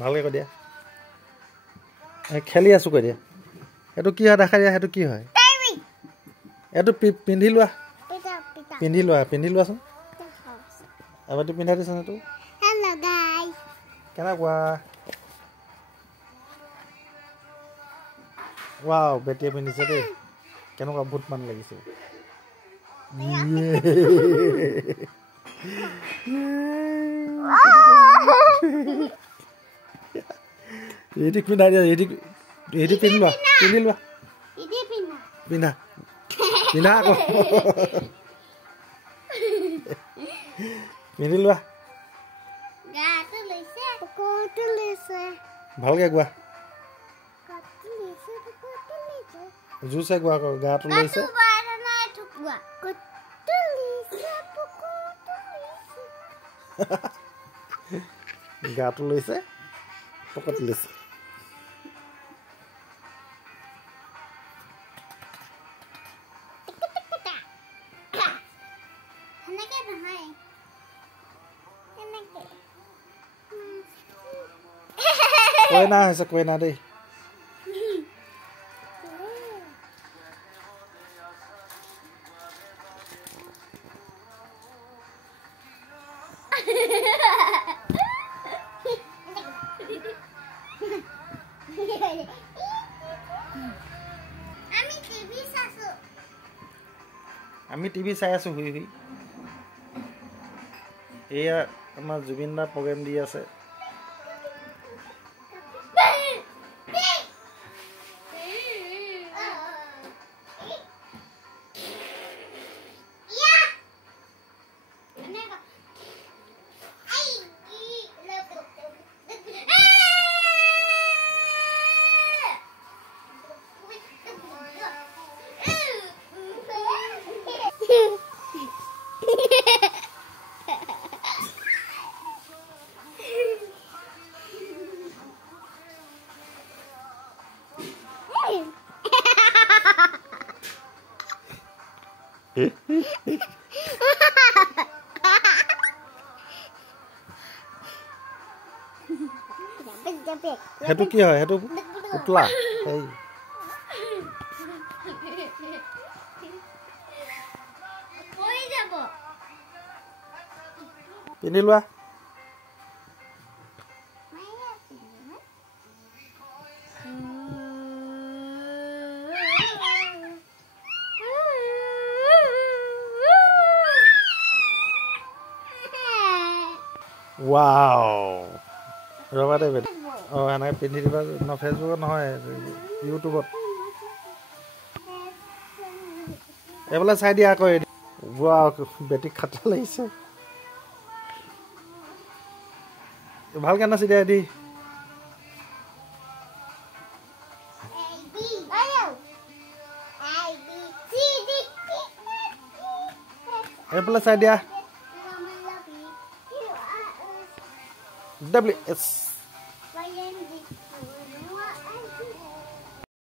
ভালকে কৈ দিয়া খেলি আছো কৈ দিয়া এইটো কি হয় দেখা দিয়া সেইটো কি হয় এইটো পিন্ধি লোৱাচোন এবাৰটো পিন্ধাই দিছা এইটো কেনেকুৱা ৱাও বেটিয়ে পিন্ধিছে দেই কেনেকুৱা বহুত মান লাগিছে এইটো পিন্ধাই দিয়া এইটো পিন্ধি লোৱা পিন্ধা আকৌ পিন্ধি লোৱা ভালকে গোৱা জোৰছে গোৱা আকৌ গাটো লৈছে গাটো লৈছে পকেট লৈছে কইনা হৈছে কইনা দেই আমি টিভি চাই আছো হুই হুই এয়া আমাৰ জুবিন দা প্ৰগ্ৰেম দি আছে হেতু কি হয় হেতু পুতলা এই কই যাব পিনি লোৱা wow ৰবা দে বেটা এনেকৈ পিন্ধি দিবা ফেচবুকত নহয় ইউটিউবত এইফালে চাই দিয়া আকৌ ৱাও বেটিক খাটা লাগিছে ভালকে নাচি দিয়া দি এইফালে চাই দিয়া WS